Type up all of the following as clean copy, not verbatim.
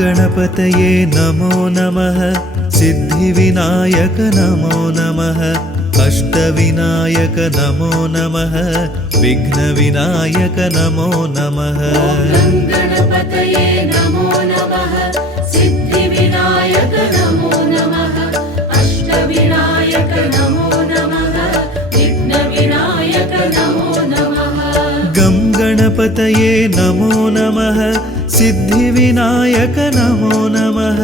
गणपतये नमो नमः सिद्धिविनायक नमो नमः अष्टविनायक नमो नमः विघ्नविनायक नमो नमः गणपतये नमो नमः सिद्धिविनायक नमो नमः अष्टविनायक नमो नमः विघ्नविनायक नमो नमः गं गणपतये नमो नमः सिद्धिविनायक नमो नमः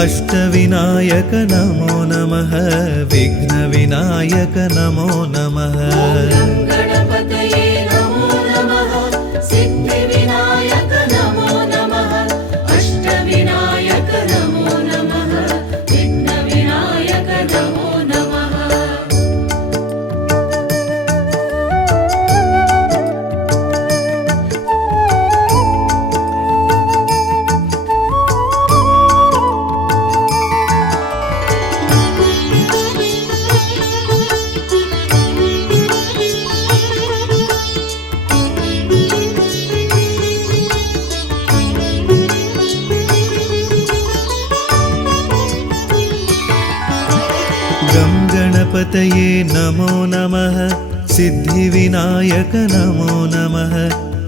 अष्टविनायक नमो नमः विघ्नविनायक नमो नमः गणपतये नमो नमः सिद्धिविनायक नमो नमः अष्टविनायक नमो नमः विघ्नविनायक नमो नमः गं गणपतये नमो नमः सिद्धिविनायक नमो नमः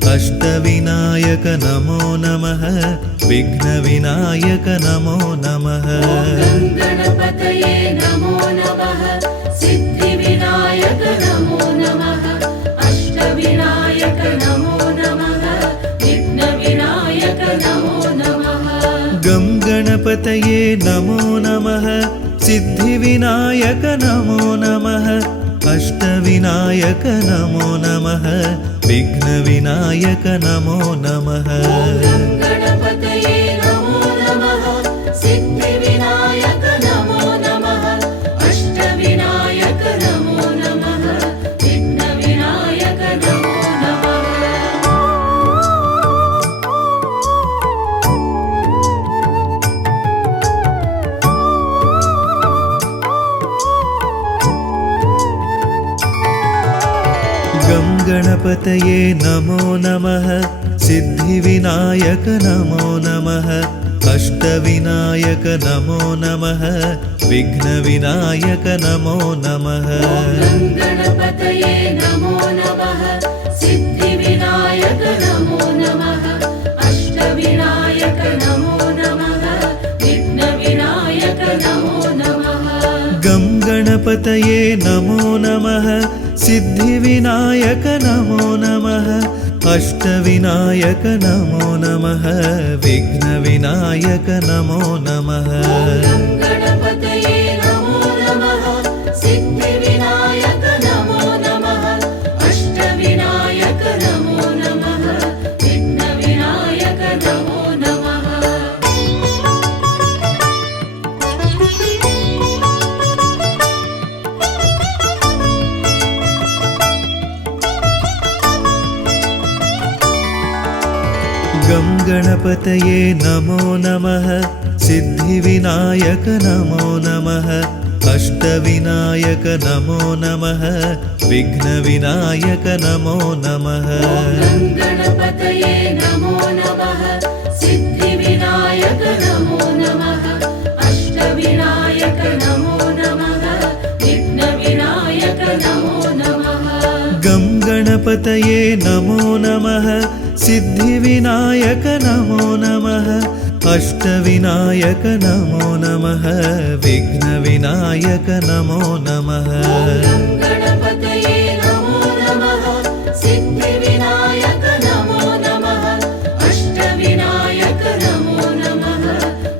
अष्टविनायक नमो नमः विघ्नविनायक नमो नमः गणपतये नमो नमः सिद्धिविनायक नमो नमः अष्टविनायक नमो नमः विघ्नविनायक नमो नमः गं गणपतये नमो नमः सिद्धिविनायक नमो नमः अष्टविनायक नमो नमः विघ्नविनायक नमो नमः गणपतये नमो नमः सिद्धिविनायक नमो नमः अष्टविनायक नमो नमः विघ्नविनायक नमो नमः गं गणपतये नमो नमः सिद्धिविनायक नमो नमः अष्टविनायक नमो नमः विघ्नविनायक नमो नमः गणपतये नमो नमः सिद्धिविनायक नमो नमः अष्टविनायक नमो नमः विघ्नविनायक नमो नमः गं गणपतये नमो नमः सिद्धिविनायक नमो नमः अष्टविनायक नमो नमः विघ्नविनायक नमो नमः गणपतये नमो नमः सिद्धिविनायक नमो नमः अष्टविनायक नमो नमः विघ्नविनायक नमो नमः गं गणपतये नमो नमः सिद्धिविनायक नमो नमः अष्टविनायक नमो नमः विघ्नविनायक नमो नमः गणपतये नमो नमः सिद्धिविनायक नमो नमः अष्टविनायक नमो नमः विघ्नविनायक नमो नमः गं गणपतये नमो नमः सिद्धिविनायक नमो नमः अष्टविनायक नमो नमः विघ्नविनायक नमो नमः गणपतये नमो नमः सिद्धिविनायक नमो नमः अष्टविनायक नमो नमः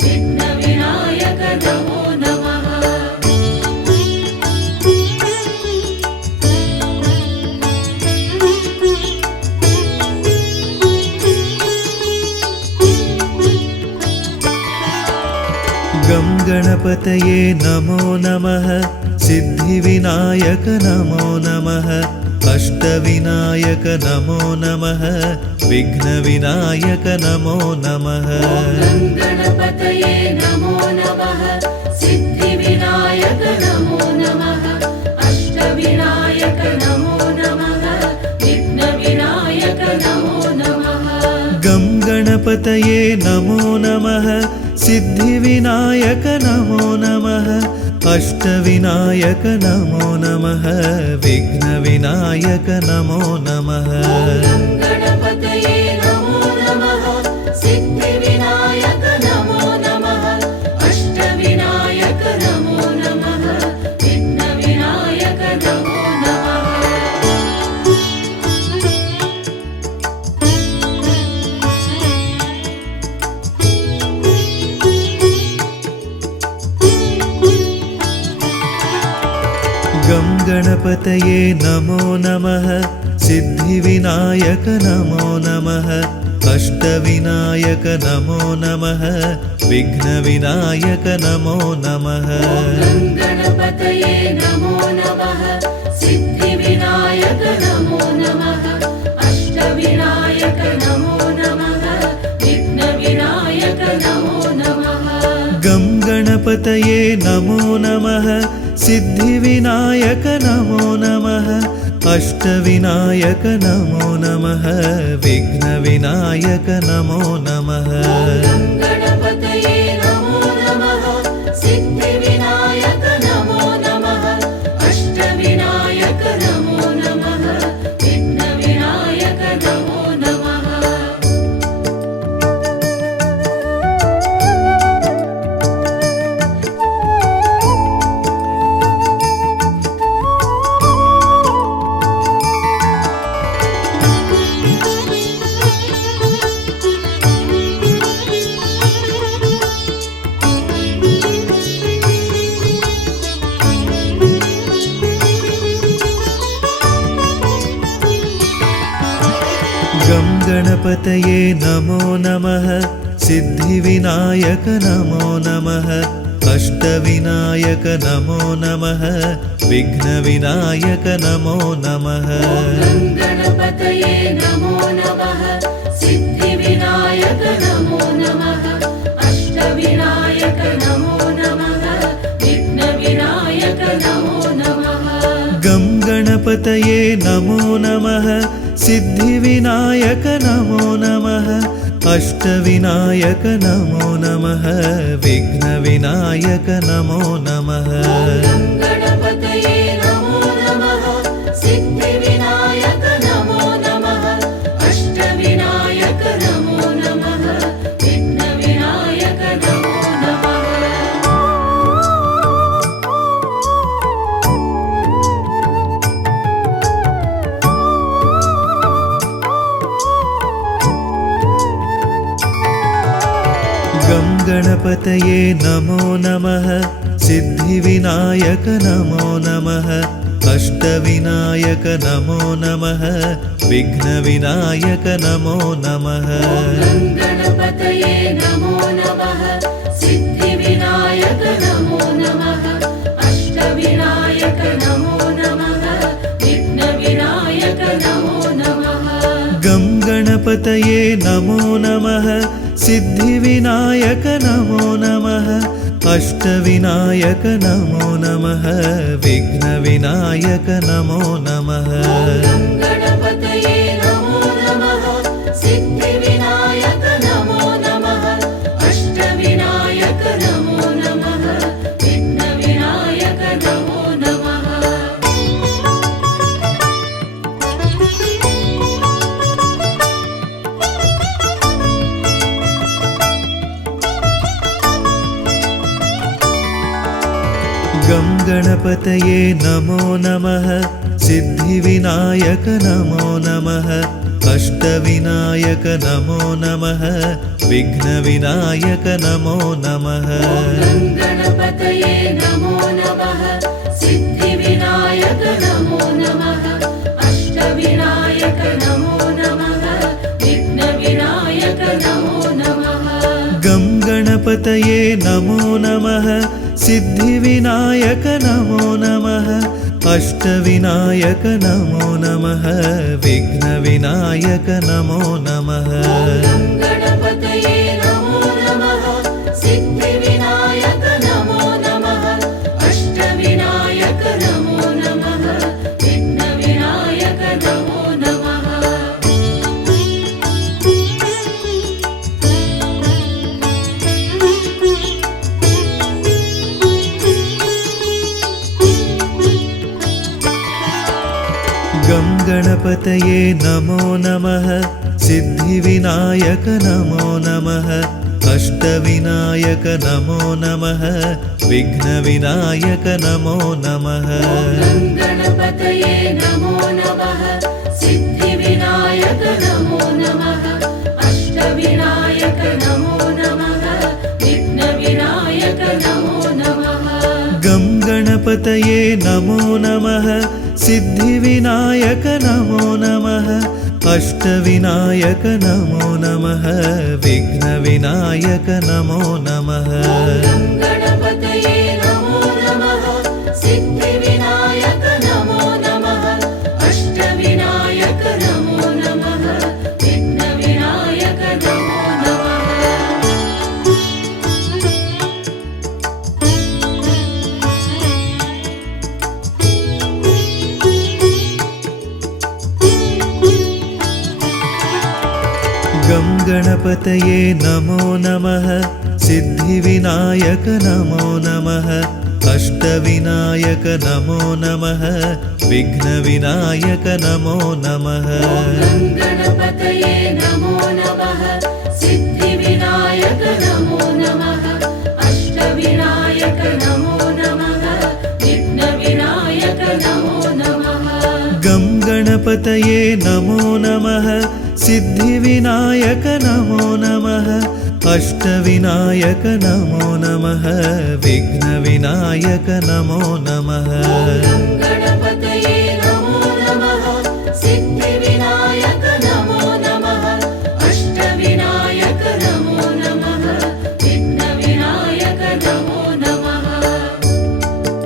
विघ्नविनायक नमो नमः गं गणपतये नमो नमः सिद्धिविनायक नमो नमः अष्टविनायक नमो नमः विघ्नविनायक नमो नमः गणपतये नमो नमः सिद्धिविनायक नमो नमः अष्टविनायक नमो नमः विघ्नविनायक नमो नमः गं गणपतये गङ्गणपतये नमो नमः सिद्धिविनायक नमो नमः अष्टविनायक नमो नमः विघ्नविनायक नमो नमः गणपतये नमो नमः सिद्धिविनायक नमो नमः अष्टविनायक नमो नमः विघ्नविनायक नमो नमः गं गणपतये नमो नमः सिद्धिविनायक नमो नमः अष्टविनायक नमो नमः विघ्नविनायक नमो नमः गणपतये नमो नमः सिद्धिविनायक नमो नमः अष्टविनायक नमो नमः विघ्नविनायक नमो नमः गं गणपतये नमो नमः सिद्धिविनायक नमो नमः अष्टविनायक नमो नमः विघ्नविनायक नमो नमः गणपतये नमो नमः सिद्धिविनायक नमो नमः अष्टविनायक नमो नमः विघ्नविनायक नमो नमः गं गणपतये नमो नमः सिद्धिविनायक नमो नमः अष्टविनायक नमो नमः विघ्नविनायक नमो नमः गणपतये नमो नमः सिद्धिविनायक नमो नमः अष्टविनायक नमो नमः विघ्नविनायक नमो नमः गं गणपतये नमो नमः सिद्धिविनायक नमो नमः अष्टविनायक नमो नमः विघ्नविनायक नमो नमः गणपतये नमो नमः सिद्धिविनायक नमो नमः अष्टविनायक नमो नमः विघ्नविनायक नमो नमः गं गणपतये नमो नमः सिद्धिविनायक नमो नमः अष्टविनायक नमो नमः विघ्नविनायक नमो नमः गणपतये नमो नमः सिद्धिविनायक नमो नमः अष्टविनायक नमो नमः विघ्नविनायक नमो नमः गं गणपतये नमो नमः सिद्धिविनायक नमो नमः अष्टविनायक नमो नमः विघ्नविनायक नमो नमः गणपतये नमो नमः सिद्धिविनायक नमो नमः अष्टविनायक नमो नमः विघ्नविनायक नमो नमः गं गणपतये नमो नमः सिद्धिविनायक नमो नमः अष्टविनायक नमो नमः विघ्नविनायक नमो नमः गणपतये नमो नमः सिद्धिविनायक नमो नमः अष्टविनायक नमो नमः विघ्नविनायक नमो नमः गं गणपतये नमो नमः सिद्धिविनायक नमो नमः अष्टविनायक नमो नमः विघ्नविनायक नमो नमः गणपतये नमो नमः सिद्धिविनायक नमो नमः अष्टविनायक नमो नमः विघ्नविनायक नमो नमः गणपतये नमो नमः सिद्धिविनायक नमो नमः अष्टविनायक नमो नमः विघ्नविनायक नमो नमः गणपतये नमो नमः सिद्धिविनायक नमो नमः अष्टविनायक नमो नमः विघ्नविनायक नमो नमः गं गणपतये नमो नमः सिद्धिविनायक नमो नमः अष्टविनायक नमो नमः विघ्नविनायक नमो नमः गणपतये नमो नमः सिद्धिविनायक नमो नमः अष्टविनायक नमो नमः विघ्नविनायक नमो गं गणपतये नमो नमः सिद्धिविनायक नमो नमः अष्टविनायक नमो नमः विघ्नविनायक नमो नमः गणपतये नमो नमः सिद्धिविनायक नमो नमः अष्टविनायक नमो नमः विघ्नविनायक नमो नमः गं गणपतये नमो नमः सिद्धिविनायक नमो नमः अष्टविनायक नमो नमः विघ्नविनायक नमो नमः गणपतये नमो नमः सिद्धिविनायक नमो नमः अष्टविनायक नमो नमः विघ्नविनायक नमो नमः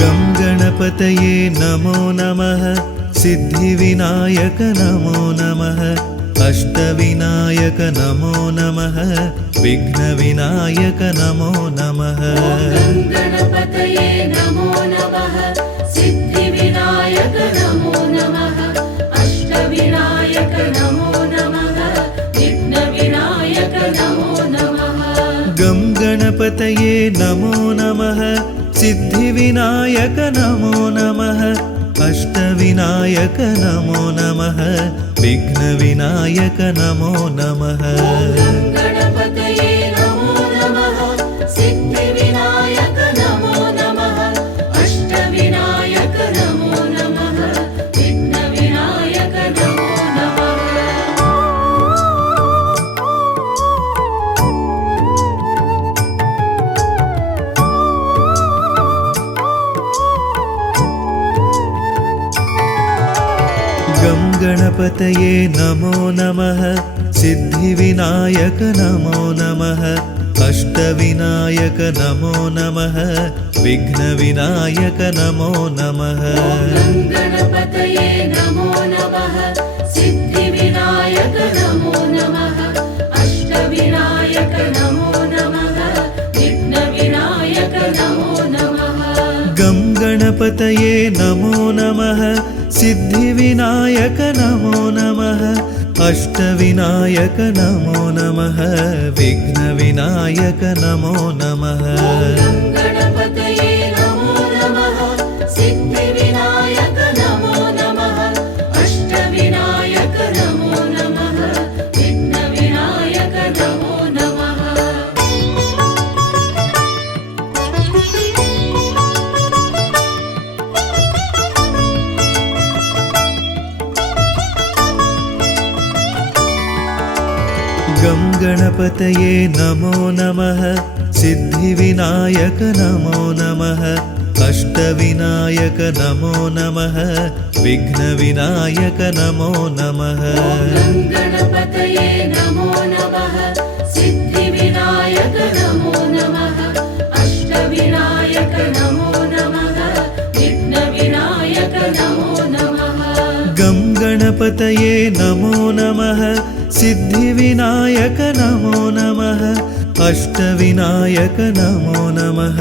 गं गणपतये नमो नमः सिद्धिविनायक नमो नमः अष्टविनायक नमो नमः विघ्नविनायक नमो नमः गणपतये नमो नमः सिद्धिविनायक नमो नमः अष्टविनायक नमो नमः विघ्नविनायक नमो नमः गं गणपतये नमो नमः सिद्धिविनायक नमो नमः अष्टविनायक नमो नमः विघ्नविनायक नमो नमः गणपतये नमो नमः सिद्धिविनायक नमो नमः अष्टविनायक नमो नमः विघ्नविनायक नमो नमः गं गणपतये नमो नमः सिद्धिविनायक नमो नमः अष्टविनायक नमो नमः विघ्नविनायक नमो नमः गणपतये नमो नमः सिद्धिविनायक नमो नमः अष्टविनायक नमो नमः विघ्नविनायक नमो नमः गं गणपतये नमो नमः सिद्धिविनायक नमो नमः अष्टविनायक नमो नमः विघ्नविनायक नमो नमः गणपतये नमो नमः सिद्धिविनायक नमो नमः अष्टविनायक नमो नमः विघ्नविनायक नमो नमः गं गणपतये नमो नमः सिद्धिविनायक नमो नमः अष्टविनायक नमो नमः विघ्नविनायक नमो नमः गणपतये नमो नमः सिद्धिविनायक नमो नमः अष्टविनायक नमो नमः विघ्नविनायक नमो नमः गं गणपतये गङ्गणपतये नमो नमः सिद्धिविनायक नमो नमः अष्टविनायक नमो नमः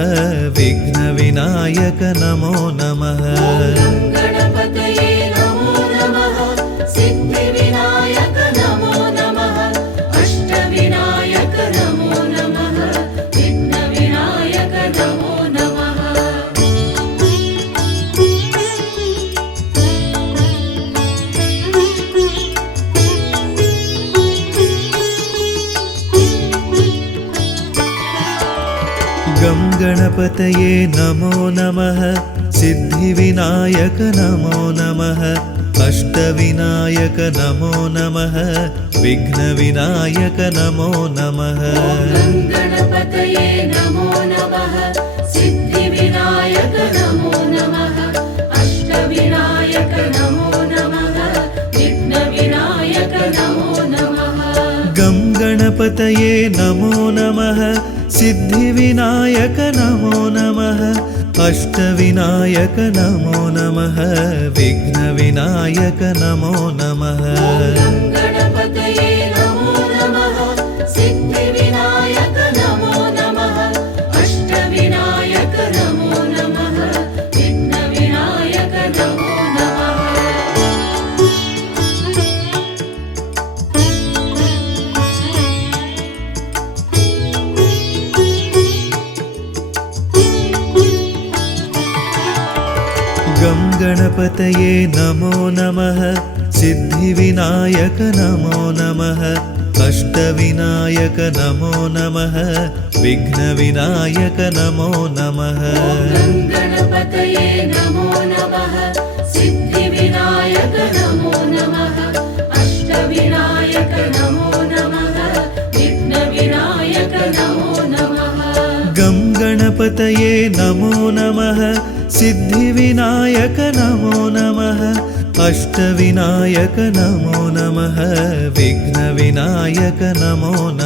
विघ्नविनायक नमो नमः गणपतये नमो नमः सिद्धिविनायक नमो नमः अष्टविनायक नमो नमः विघ्नविनायक नमो नमः गं गणपतये नमो नमः सिद्धिविनायक नमो नमः अष्टविनायक नमो नमः विघ्नविनायक नमो नमः गणपतये नमो नमः सिद्धिविनायक नमो नमः अष्टविनायक नमो नमः विघ्नविनायक नमो नमः गं गणपतये नमो नमः सिद्धिविनायक नमो नमः अष्टविनायक नमो नमः विघ्नविनायक नमो नमः गणपतये नमो नमः सिद्धिविनायक नमो नमः अष्टविनायक नमो नमः विघ्नविनायक नमो नमः गं गणपतये नमो नमः सिद्धिविनायक नमो नमः अष्टविनायक नमो नमः विघ्नविनायक नमो नमः गणपतये नमो नमः सिद्धिविनायक नमो नमः अष्टविनायक नमो नमः विघ्नविनायक नमो नमः गं गणपतये नमो नमः सिद्धिविनायक नमो नमः अष्टविनायक नमो नमः विघ्नविनायक नमो नमः